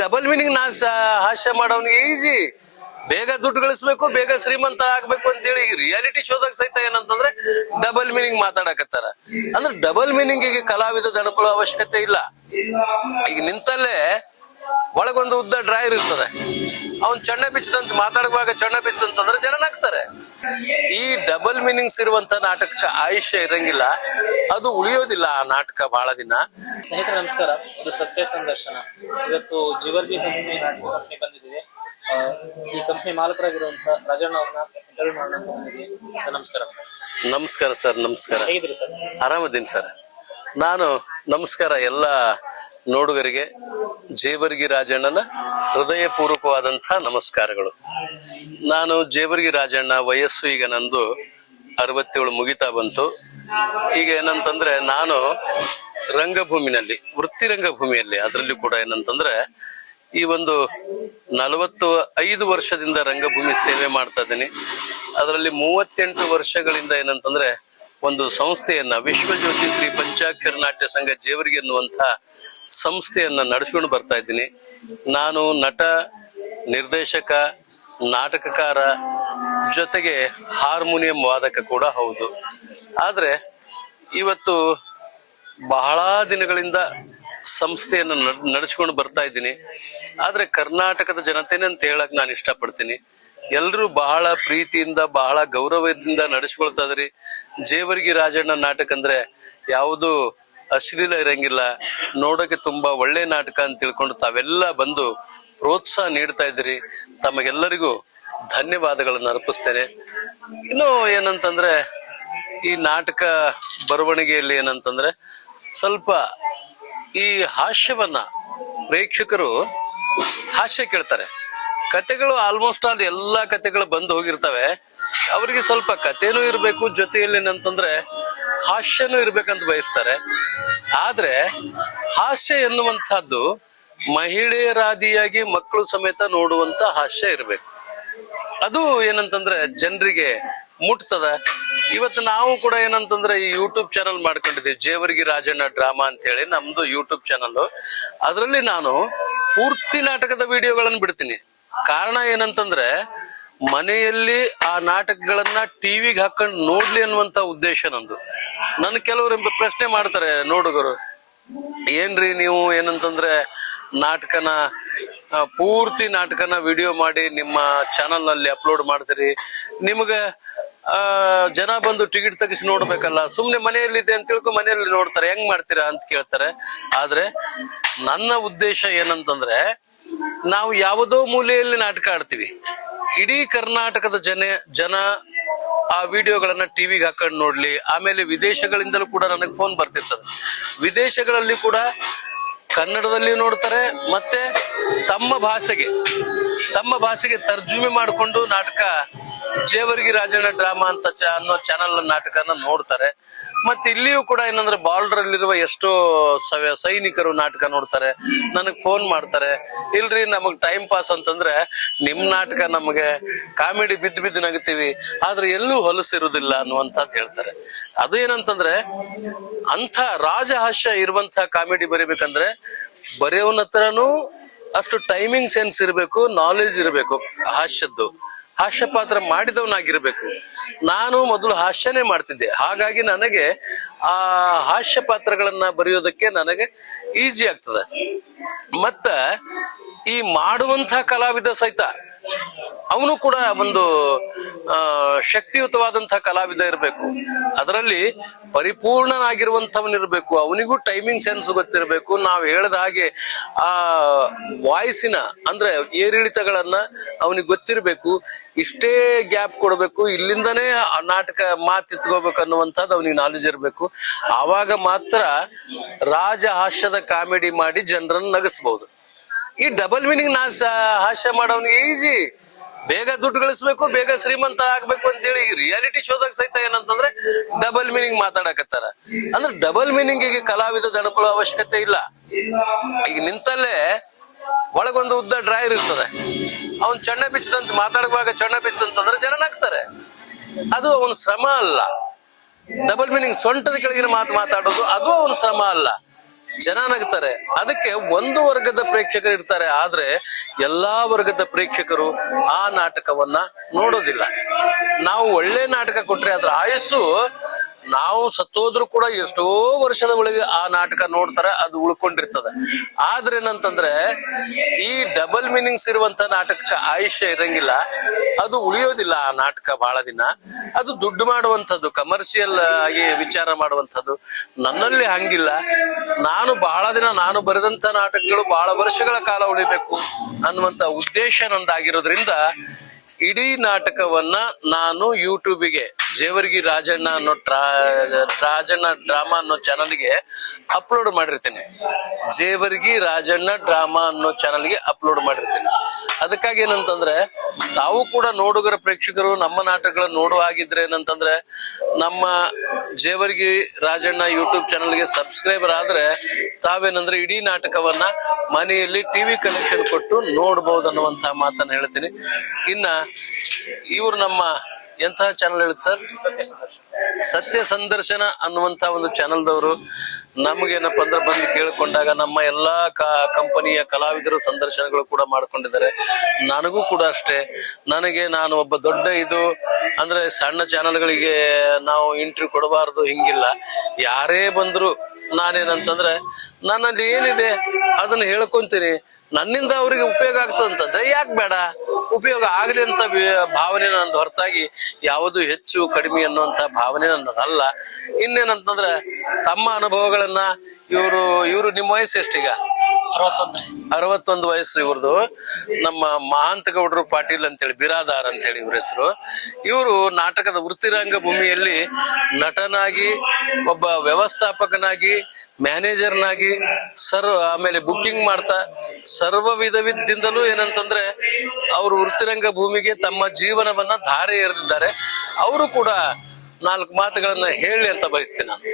Double meaning ಹಾಸ್ಯ ಮಾಡೋನಿಗೆ easy. ಬೇಗ ದುಡ್ಡು ಗಳಿಸ್ಬೇಕು, ಬೇಗ ಶ್ರೀಮಂತ ಆಗ್ಬೇಕು ಅಂತೇಳಿ ಈಗ ರಿಯಾಲಿಟಿ ಶೋದಾಗ ಸಹಿತ ಏನಂತಂದ್ರೆ ಡಬಲ್ ಮೀನಿಂಗ್ ಮಾತಾಡಕತ್ತಾರ. ಅಂದ್ರೆ ಡಬಲ್ ಮೀನಿಂಗ್ ಗೆ ಕಲಾವಿದ ದಣಕೊಳ್ಳೋ ಅವಶ್ಯಕತೆ ಇಲ್ಲ. ಈಗ ನಿಂತಲ್ಲೇ ಒಳಗೊಂದು ಉದ್ದ ಡ್ರಾಯರ್ ಇರ್ತದೆ, ಅವ್ನ್ ಚಣ್ಣ ಬಿಚ್ಚದಂತ ಮಾತಾಡುವಾಗ ಚಣ್ಣ ಬಿಚ್ಚಂತಂದ್ರೆ ಜನ ನಗ್ತಾರೆ. ಈ ಡಬಲ್ ಮೀನಿಂಗ್ಸ್ ಇರುವಂತ ನಾಟಕಕ್ಕೆ ಆಯುಷ್ಯ ಇರಂಗಿಲ್ಲ, ಅದು ಉಳಿಯೋದಿಲ್ಲ ಆ ನಾಟಕ ಬಹಳ ದಿನ. ಸ್ನೇಹಿತರೆ ನಮಸ್ಕಾರ, ಇದು ಸತ್ಯ ಸಂದರ್ಶನ. ಇವತ್ತು ಜಿವರ್ಗಿ ಕಂಪನಿ ನಾಟಕ ಕಂಪನಿ ಬಂದಿದೆ. ಈ ಕಂಪನಿ ಮಾಲಕರಾಗಿರುವಂತ ರಾಜಣ್ಣ ಅವ್ರನ್ನ ಇಂಟರ್ವ್ಯೂ ಮಾಡೋಣ ಸರ್. ನಮಸ್ಕಾರ. ನಮಸ್ಕಾರ ಸರ್. ನಮಸ್ಕಾರ. ಹೇಗಿದ್ರಿ ಸರ್? ಆರಾಮದೀನಿ ಸರ್. ನಾನು ನಮಸ್ಕಾರ ಎಲ್ಲ ನೋಡುಗರಿಗೆ ಜೇವರ್ಗಿ ರಾಜಣ್ಣನ ಹೃದಯ ಪೂರ್ವಕವಾದಂತಹ ನಮಸ್ಕಾರಗಳು. ನಾನು ಜೇವರ್ಗಿ ರಾಜಣ್ಣ, ವಯಸ್ಸು ಈಗ ನಂದು 67 ಮುಗಿತಾ ಬಂತು. ಈಗ ಏನಂತಂದ್ರೆ ನಾನು ರಂಗಭೂಮಿನಲ್ಲಿ, ವೃತ್ತಿ ರಂಗಭೂಮಿಯಲ್ಲಿ, ಅದರಲ್ಲಿ ಕೂಡ ಏನಂತಂದ್ರೆ ಈ ಒಂದು 45 ವರ್ಷದಿಂದ ರಂಗಭೂಮಿ ಸೇವೆ ಮಾಡ್ತಾ ಇದ್ದೀನಿ. ಅದರಲ್ಲಿ 38 ವರ್ಷಗಳಿಂದ ಏನಂತಂದ್ರೆ ಒಂದು ಸಂಸ್ಥೆಯನ್ನ, ವಿಶ್ವಜ್ಯೋತಿ ಶ್ರೀ ಪಂಚಾಕ್ಷರ ನಾಟ್ಯ ಸಂಘ ಜೇವರ್ಗಿ ಎನ್ನುವಂತ ಸಂಸ್ಥೆಯನ್ನ ನಡೆಸ್ಕೊಂಡು ಬರ್ತಾ ಇದ್ದೀನಿ. ನಾನು ನಟ, ನಿರ್ದೇಶಕ, ನಾಟಕಕಾರ, ಜೊತೆಗೆ ಹಾರ್ಮೋನಿಯಂ ವಾದಕ ಕೂಡ ಹೌದು. ಆದ್ರೆ ಇವತ್ತು ಬಹಳ ದಿನಗಳಿಂದ ಸಂಸ್ಥೆಯನ್ನು ನಡೆಸ್ಕೊಂಡು ಬರ್ತಾ ಇದ್ದೀನಿ. ಆದ್ರೆ ಕರ್ನಾಟಕದ ಜನತೆನೇ ಅಂತ ಹೇಳಕ್ ನಾನು ಇಷ್ಟಪಡ್ತೀನಿ. ಎಲ್ರು ಬಹಳ ಪ್ರೀತಿಯಿಂದ, ಬಹಳ ಗೌರವದಿಂದ ನಡೆಸ್ಕೊಳ್ತಾ ಇದ್ರಿ. ಜೇವರ್ಗಿ ರಾಜಣ್ಣ ನಾಟಕ ಅಂದ್ರೆ ಯಾವುದು ಅಶ್ಲೀಲ ಇರಂಗಿಲ್ಲ, ನೋಡೋಕೆ ತುಂಬಾ ಒಳ್ಳೆ ನಾಟಕ ಅಂತ ತಿಳ್ಕೊಂಡು ತಾವೆಲ್ಲ ಬಂದು ಪ್ರೋತ್ಸಾಹ ನೀಡ್ತಾ ಇದ್ದೀರಿ. ತಮಗೆಲ್ಲರಿಗೂ ಧನ್ಯವಾದಗಳನ್ನು ಅರ್ಪಿಸ್ತೇನೆ. ಇನ್ನು ಏನಂತಂದ್ರೆ ಈ ನಾಟಕ ಬರವಣಿಗೆಯಲ್ಲಿ ಏನಂತಂದ್ರೆ ಸ್ವಲ್ಪ ಈ ಹಾಸ್ಯವನ್ನ ಪ್ರೇಕ್ಷಕರು ಹಾಸ್ಯ ಕೇಳ್ತಾರೆ. ಕತೆಗಳು ಆಲ್ಮೋಸ್ಟ್ ಆಲ್ ಎಲ್ಲಾ ಕತೆಗಳು ಬಂದು ಹೋಗಿರ್ತವೆ. ಅವರಿಗೆ ಸ್ವಲ್ಪ ಕಥೆನೂ ಇರ್ಬೇಕು, ಜೊತೆಯಲ್ಲಿ ಏನಂತಂದ್ರೆ ಹಾಸ್ಯನೂ ಇರ್ಬೇಕಂತ ಬಯಸ್ತಾರೆ. ಆದ್ರೆ ಹಾಸ್ಯ ಎನ್ನುವಂತಹದ್ದು ಮಹಿಳೆಯರಾದಿಯಾಗಿ ಮಕ್ಕಳು ಸಮೇತ ನೋಡುವಂತ ಹಾಸ್ಯ ಇರ್ಬೇಕು. ಅದು ಏನಂತಂದ್ರೆ ಜನರಿಗೆ ಮುಟ್ತದ. ಇವತ್ತು ನಾವು ಕೂಡ ಏನಂತಂದ್ರೆ ಈ ಯೂಟ್ಯೂಬ್ ಚಾನಲ್ ಮಾಡ್ಕೊಂಡಿದ್ದೀವಿ, ಜೇವರ್ಗಿ ರಾಜಣ್ಣ ಡ್ರಾಮಾ ಅಂತ ಹೇಳಿ ನಮ್ದು ಯೂಟ್ಯೂಬ್ ಚಾನಲ್. ಅದರಲ್ಲಿ ನಾನು ಪೂರ್ತಿ ನಾಟಕದ ವಿಡಿಯೋಗಳನ್ನು ಬಿಡ್ತೀನಿ. ಕಾರಣ ಏನಂತಂದ್ರೆ ಮನೆಯಲ್ಲಿ ಆ ನಾಟಕಗಳನ್ನ ಟಿವಿಗೆ ಹಾಕೊಂಡು ನೋಡ್ಲಿ ಅನ್ನುವಂತ ಉದ್ದೇಶ ನಂದು. ನನ್ ಕೆಲವರು ಪ್ರಶ್ನೆ ಮಾಡ್ತಾರೆ ನೋಡುಗರು, ಏನ್ರಿ ನೀವು ಏನಂತಂದ್ರೆ ನಾಟಕನ ಪೂರ್ತಿ ನಾಟಕನ ವಿಡಿಯೋ ಮಾಡಿ ನಿಮ್ಮ ಚಾನಲ್ ನಲ್ಲಿ ಅಪ್ಲೋಡ್ ಮಾಡ್ತೀರಿ, ನಿಮ್ಗ ಜನ ಬಂದು ಟಿಕೆಟ್ ತೆಗಿಸಿ ನೋಡ್ಬೇಕಲ್ಲ, ಸುಮ್ನೆ ಮನೆಯಲ್ಲಿದೆ ಅಂತ ತಿಳ್ಕೊ ಮನೆಯಲ್ಲಿ ನೋಡ್ತಾರೆ, ಹೆಂಗ್ ಮಾಡ್ತೀರಾ ಅಂತ ಕೇಳ್ತಾರೆ. ಆದ್ರೆ ನನ್ನ ಉದ್ದೇಶ ಏನಂತಂದ್ರೆ ನಾವು ಯಾವುದೋ ಮೂಲೆಯಲ್ಲಿ ನಾಟಕ ಆಡ್ತೀವಿ, ಇಡೀ ಕರ್ನಾಟಕದ ಜನ ಆ ವಿಡಿಯೋಗಳನ್ನ ಟಿವಿಗೆ ಹಾಕೊಂಡು ನೋಡ್ಲಿ. ಆಮೇಲೆ ವಿದೇಶಗಳಿಂದಲೂ ಕೂಡ ನನಗೆ ಫೋನ್ ಬರ್ತಿರ್ತದೆ. ವಿದೇಶಗಳಲ್ಲಿ ಕೂಡ ಕನ್ನಡದಲ್ಲಿ ನೋಡ್ತಾರೆ, ಮತ್ತೆ ತಮ್ಮ ಭಾಷೆಗೆ ತರ್ಜುಮೆ ಮಾಡಿಕೊಂಡು ನಾಟಕ ಜೇವರ್ಗಿ ರಾಜಣ್ಣ ಡ್ರಾಮಾ ಅಂತ ಅನ್ನೋ ಚಾನಲ್ ನಾಟಕನ ನೋಡ್ತಾರೆ. ಮತ್ತೆ ಇಲ್ಲಿಯೂ ಕೂಡ ಏನಂದ್ರೆ ಬಾರ್ಡರ್ ಅಲ್ಲಿರುವ ಎಷ್ಟೋ ಸೈನಿಕರು ನಾಟಕ ನೋಡ್ತಾರೆ, ನನಗ್ ಫೋನ್ ಮಾಡ್ತಾರೆ, ಇಲ್ರಿ ನಮಗ್ ಟೈಮ್ ಪಾಸ್ ಅಂತಂದ್ರೆ ನಿಮ್ ನಾಟಕ ನಮಗೆ ಕಾಮಿಡಿ ಬಿದ್ದು ನಗತೀವಿ, ಆದ್ರೆ ಎಲ್ಲೂ ಹೊಲಸಿರುವುದಿಲ್ಲ ಅನ್ನುವಂಥದ್ದು ಹೇಳ್ತಾರೆ. ಅದು ಏನಂತಂದ್ರೆ ಅಂಥ ರಾಜಹಾಸ್ಯ ಇರುವಂತ ಕಾಮಿಡಿ ಬರಿಬೇಕಂದ್ರೆ ಬರೆಯವನ ಹತ್ರನೂ ಅಷ್ಟು ಟೈಮಿಂಗ್ ಸೆನ್ಸ್ ಇರಬೇಕು, ನಾಲೆಜ್ ಇರಬೇಕು, ಹಾಸ್ಯ ಪಾತ್ರ ಮಾಡಿದವನಾಗಿರ್ಬೇಕು. ನಾನು ಮೊದಲು ಹಾಸ್ಯನೇ ಮಾಡ್ತಿದ್ದೆ, ಹಾಗಾಗಿ ನನಗೆ ಆ ಹಾಸ್ಯ ಪಾತ್ರಗಳನ್ನ ಬರೆಯೋದಕ್ಕೆ ನನಗೆ ಈಸಿ ಆಗ್ತದೆ. ಮತ್ತ ಈ ಮಾಡುವಂತ ಕಲಾವಿದ ಸಹಿತ ಅವನು ಕೂಡ ಒಂದು ಶಕ್ತಿಯುತವಾದಂತಹ ಕಲಾವಿದ ಇರಬೇಕು. ಅದರಲ್ಲಿ ಪರಿಪೂರ್ಣನಾಗಿರುವಂತವನಿರ್ಬೇಕು. ಅವನಿಗೂ ಟೈಮಿಂಗ್ ಸೆನ್ಸ್ ಗೊತ್ತಿರಬೇಕು. ನಾವು ಹೇಳ್ದ ಹಾಗೆ ಆ ವಾಯ್ಸಿನ ಅಂದ್ರೆ ಏರಿಳಿತಗಳನ್ನ ಅವನಿಗೆ ಗೊತ್ತಿರಬೇಕು. ಇಷ್ಟೇ ಗ್ಯಾಪ್ ಕೊಡಬೇಕು, ಇಲ್ಲಿಂದನೇ ನಾಟಕ ಮಾತಿತ್ಕೋಬೇಕು ಅನ್ನುವಂಥದ್ದು ಅವನಿಗೆ ನಾಲೆಜ್ ಇರಬೇಕು. ಆವಾಗ ಮಾತ್ರ ರಾಜಹಾಸ್ಯದ ಕಾಮಿಡಿ ಮಾಡಿ ಜನರನ್ನು ನಗಿಸ್ಬಹುದು. ಈ ಡಬಲ್ ಮೀನಿಂಗ್ ಹಾಸ್ಯ ಮಾಡೋನಿಗೆ ಈಸಿ. ಬೇಗ ದುಡ್ಡು ಗಳಿಸ್ಬೇಕು, ಬೇಗ ಶ್ರೀಮಂತ ಆಗ್ಬೇಕು ಅಂತೇಳಿ ಈ ರಿಯಾಲಿಟಿ ಶೋದಾಗ ಸಹಿತ ಏನಂತಂದ್ರೆ ಡಬಲ್ ಮೀನಿಂಗ್ ಮಾತಾಡಕತ್ತಾರ. ಅಂದ್ರೆ ಡಬಲ್ ಮೀನಿಂಗ್ ಗೆ ಕಲಾವಿದ ದಣಕೊಳ್ಳೋ ಅವಶ್ಯಕತೆ ಇಲ್ಲ. ಈಗ ನಿಂತಲ್ಲೇ ಒಳಗೊಂದು ಉದ್ದ ಡ್ರಾಯರ್ ಇರ್ತದೆ, ಅವ್ನ್ ಚಣ್ಣ ಬಿಚ್ಚದಂತ ಮಾತಾಡುವಾಗ ಚಣ್ಣ ಬಿಚ್ಚಂತಂದ್ರೆ ಜನ ನಗ್ತಾರೆ. ಅದು ಅವನ ಶ್ರಮ ಅಲ್ಲ. ಡಬಲ್ ಮೀನಿಂಗ್ ಸೊಂಟದ ಕೆಳಗಿನ ಮಾತಾಡೋದು ಅದು ಅವನ ಶ್ರಮ ಅಲ್ಲ. ಜನ ನಗ್ತಾರೆ. ಅದಕ್ಕೆ ಒಂದು ವರ್ಗದ ಪ್ರೇಕ್ಷಕರು ಇರ್ತಾರೆ, ಆದ್ರೆ ಎಲ್ಲಾ ವರ್ಗದ ಪ್ರೇಕ್ಷಕರು ಆ ನಾಟಕವನ್ನ ನೋಡೋದಿಲ್ಲ. ನಾವು ಒಳ್ಳೆ ನಾಟಕ ಕೊಟ್ರೆ ಅದ್ರ ಆಯಸ್ಸು, ನಾವು ಸತ್ತೋದ್ರು ಕೂಡ ಎಷ್ಟೋ ವರ್ಷದ ಒಳಗೆ ಆ ನಾಟಕ ನೋಡ್ತಾರೆ, ಅದು ಉಳ್ಕೊಂಡಿರ್ತದೆ. ಆದ್ರೆ ಏನಂತಂದ್ರೆ ಈ ಡಬಲ್ ಮೀನಿಂಗ್ಸ್ ಇರುವಂತ ನಾಟಕಕ್ಕೆ ಆಯುಷ್ಯ ಇರಂಗಿಲ್ಲ, ಅದು ಉಳಿಯೋದಿಲ್ಲ ಆ ನಾಟಕ ಬಹಳ ದಿನ. ಅದು ದುಡ್ಡು ಮಾಡುವಂಥದ್ದು, ಕಮರ್ಷಿಯಲ್ ಆಗಿ ವಿಚಾರ ಮಾಡುವಂಥದ್ದು. ನನ್ನಲ್ಲಿ ಹಂಗಿಲ್ಲ. ನಾನು ಬಹಳ ದಿನ ನಾನು ಬರೆದಂತ ನಾಟಕಗಳು ಬಹಳ ವರ್ಷಗಳ ಕಾಲ ಉಳಿಬೇಕು ಅನ್ನುವಂತ ಉದ್ದೇಶ ನಂದಾಗಿರೋದ್ರಿಂದ ಇಡೀ ನಾಟಕವನ್ನ ನಾನು ಯೂಟ್ಯೂಬಿಗೆ ಜೇವರ್ಗಿ ರಾಜಣ್ಣ ಅನ್ನೋ ರಾಜಣ್ಣ ಡ್ರಾಮಾ ಅನ್ನೋ ಚಾನಲ್ಗೆ ಅಪ್ಲೋಡ್ ಮಾಡಿರ್ತೀನಿ. ಜೇವರ್ಗಿ ರಾಜಣ್ಣ ಡ್ರಾಮಾ ಅನ್ನೋ ಚಾನಲ್ಗೆ ಅಪ್ಲೋಡ್ ಮಾಡಿರ್ತೀನಿ. ಅದಕ್ಕಾಗಿ ಏನಂತಂದ್ರೆ ತಾವು ಕೂಡ ನೋಡುಗರ ಪ್ರೇಕ್ಷಕರು ನಮ್ಮ ನಾಟಕಗಳನ್ನ ನೋಡುವ ಹಾಗಿದ್ರೆ ಏನಂತಂದ್ರೆ ನಮ್ಮ ಜೇವರ್ಗಿ ರಾಜಣ್ಣ ಯೂಟ್ಯೂಬ್ ಚಾನಲ್ಗೆ ಸಬ್ಸ್ಕ್ರೈಬರ್ ಆದ್ರೆ ತಾವೇನಂದ್ರೆ ಇಡೀ ನಾಟಕವನ್ನ ಮನೆಯಲ್ಲಿ ಟಿವಿ ಕನೆಕ್ಷನ್ ಕೊಟ್ಟು ನೋಡ್ಬಹುದು ಅನ್ನುವಂತ ಮಾತನ್ನ ಹೇಳ್ತೀನಿ. ಇನ್ನ ಇವ್ರು ನಮ್ಮ ಎಂತಹ ಚಾನಲ್ ಹೇಳುತ್ತೆ ಸರ್? ಸತ್ಯ ಸಂದರ್ಶನ. ಸತ್ಯ ಸಂದರ್ಶನ ಅನ್ನುವಂತ ಒಂದು ಚಾನಲ್ದವರು ನಮ್ಗೇನಪ್ಪ ಅಂದ್ರೆ ಬಂದು ಕೇಳ್ಕೊಂಡಾಗ ನಮ್ಮ ಎಲ್ಲಾ ಕಂಪನಿಯ ಕಲಾವಿದರು ಸಂದರ್ಶನಗಳು ಕೂಡ ಮಾಡ್ಕೊಂಡಿದ್ದಾರೆ. ನನಗೂ ಕೂಡ ಅಷ್ಟೇ. ನಾನು ಒಬ್ಬ ದೊಡ್ಡ ಇದು ಅಂದ್ರೆ ಸಣ್ಣ ಚಾನಲ್ಗಳಿಗೆ ನಾವು ಇಂಟರ್ವ್ಯೂ ಕೊಡಬಾರ್ದು ಹಿಂಗಿಲ್ಲ. ಯಾರೇ ಬಂದ್ರು ನಾನೇನಂತಂದ್ರೆ ನನ್ನಲ್ಲಿ ಏನಿದೆ ಅದನ್ನ ಹೇಳ್ಕೊಂತೀನಿ. ನನ್ನಿಂದ ಅವ್ರಿಗೆ ಉಪಯೋಗ ಆಗ್ತದಂತಂದ್ರೆ ಯಾಕೆ ಬೇಡ, ಉಪಯೋಗ ಆಗ್ಲಿ ಅಂತ ಭಾವನೆ ನಂದು ಹೊರತಾಗಿ ಯಾವುದು ಹೆಚ್ಚು ಕಡಿಮೆ ಅನ್ನುವಂತ ಭಾವನೆ ನನ್ನದಲ್ಲ. ಇನ್ನೇನಂತಂದ್ರೆ ತಮ್ಮ ಅನುಭವಗಳನ್ನ ಇವರು ನಿಮ್ಮ ವಯಸ್ಸು ಎಷ್ಟೀಗ? 61 ವಯಸ್ಸು ಇವ್ರದು. ನಮ್ಮ ಮಹಾಂತ ಗೌಡರು ಪಾಟೀಲ್ ಅಂತೇಳಿ, ಬಿರಾದಾರ್ ಅಂತೇಳಿ ಇವ್ರ ಹೆಸರು. ಇವರು ನಾಟಕದ ವೃತ್ತಿರಂಗ ಭೂಮಿಯಲ್ಲಿ ನಟನಾಗಿ, ಒಬ್ಬ ವ್ಯವಸ್ಥಾಪಕನಾಗಿ, ಮ್ಯಾನೇಜರ್ನಾಗಿ, ಆಮೇಲೆ ಬುಕ್ಕಿಂಗ್ ಮಾಡ್ತಾ ಸರ್ವ ವಿಧದಿಂದಲೂ ಏನಂತಂದ್ರೆ ಅವರು ವೃತ್ತಿರಂಗ ಭೂಮಿಗೆ ತಮ್ಮ ಜೀವನವನ್ನ ಧಾರೆ ಎರೆದಿದ್ದಾರೆ. ಅವರು ಕೂಡ 4 ಮಾತುಗಳನ್ನ ಹೇಳಿ ಅಂತ ಬಯಸ್ತೀನಿ ನಾನು.